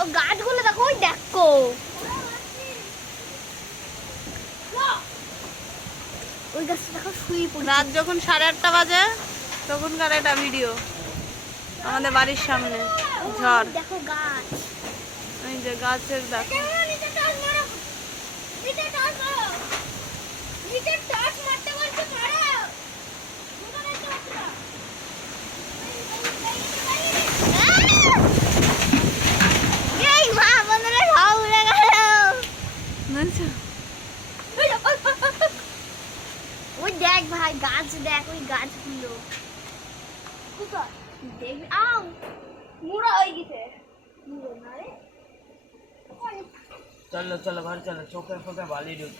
ও গাছগুলো দেখো, ওই দেখো ওই গাছটা দেখো শুয়ে পড়ে। রাত যখন 8:30 বাজে তখনকার একটা ভিডিও, আমাদের বাড়ির সামনে ঝড়। দেখো গাছ, এই যে গাছের দেখো। ওই দেখ ভাই গাছ, দেখ ওই গাছগুলো দেখবি। আও মুড়া হয়ে গেছে। চলো চলো ঘর চলো, চোখে ফোকে বালি ঢুক।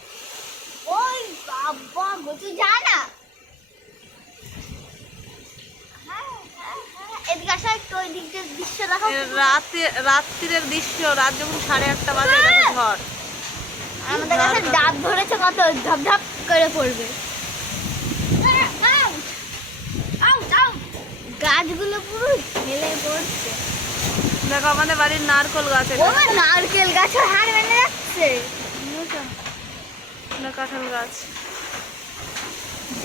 ওই বাবা গোচু যা না। এদিকে আসা একটু, ওই দিকটার দৃশ্য দেখো। রাত্রির দৃশ্য, রাত যখন 8:30 বাজে দেখো ঝড়। আমাদের কাছে ডাব ধরেছে কত, ঢপ ঢপ করে পড়বে। গাছগুলো পুরো ঢেলে পড়ছে। দেখো আমাদের বাড়ির নারকেল গাছ, ও নারকেল গাছের হাড় ভেঙে যাচ্ছে। কাঁঠাল গাছ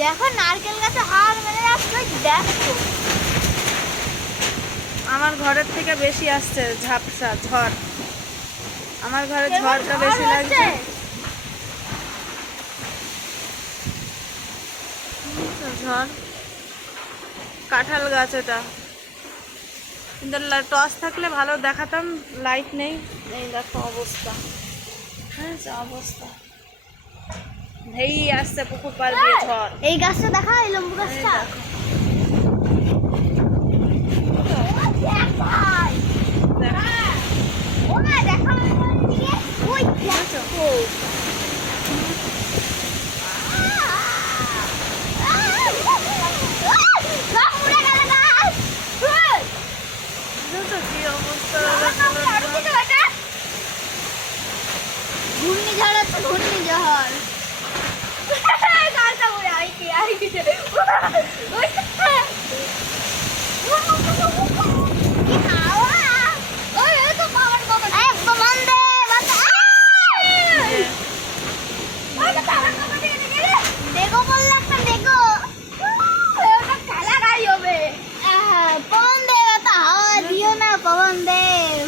দেখো, নারকেল গাছে হাড় ভেঙে যাচ্ছে। দেখো আমার ঘরের থেকে বেশি আসছে ঝাপসা ঝড়, আমার ঘরে ঝড়টা বেশি লাগছে। ঝড়, কাঁঠাল গাছ ওটা, কিন্তু টর্চ থাকলে ভালো দেখাতাম, লাইট নেই। এই দেখো অবস্থা, হ্যাঁ অবস্থা হেই আসছে পুকুর পাড় দিয়ে ঝড়। এই গাছটা দেখা, এই লম্বু গাছটা কি অবস্থা, ঘূর্ণিঝড় হচ্ছে, ঘূর্ণিঝড়। দেখো বললে একটা দেখো, কালা গাড়ি হবে। পবন দেব, এত হাওয়া দিও না পবন দেব।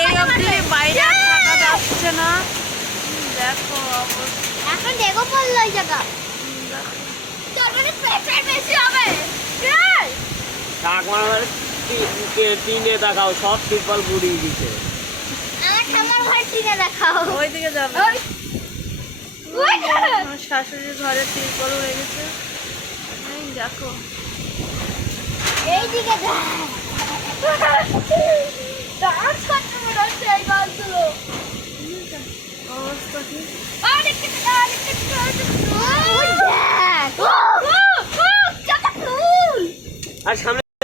এই অবধি বাইরে থাকা যাচ্ছে না। দেখো অবস্থা, এখন দেখো পড়লো ওই জায়গা। বেশি হবে। শাক মারার টিনে দেখাও, সব ত্রিপল গুড়িয়ে দিছে। আমার ঠাম্মার ঘর টিনে দেখাও। ওইদিকে যাবে। আমার শাশুড়ির ঘরে তিরপল হয়ে গেছে। এই দেখো, এইদিকে অবস্থা কি আর সামনে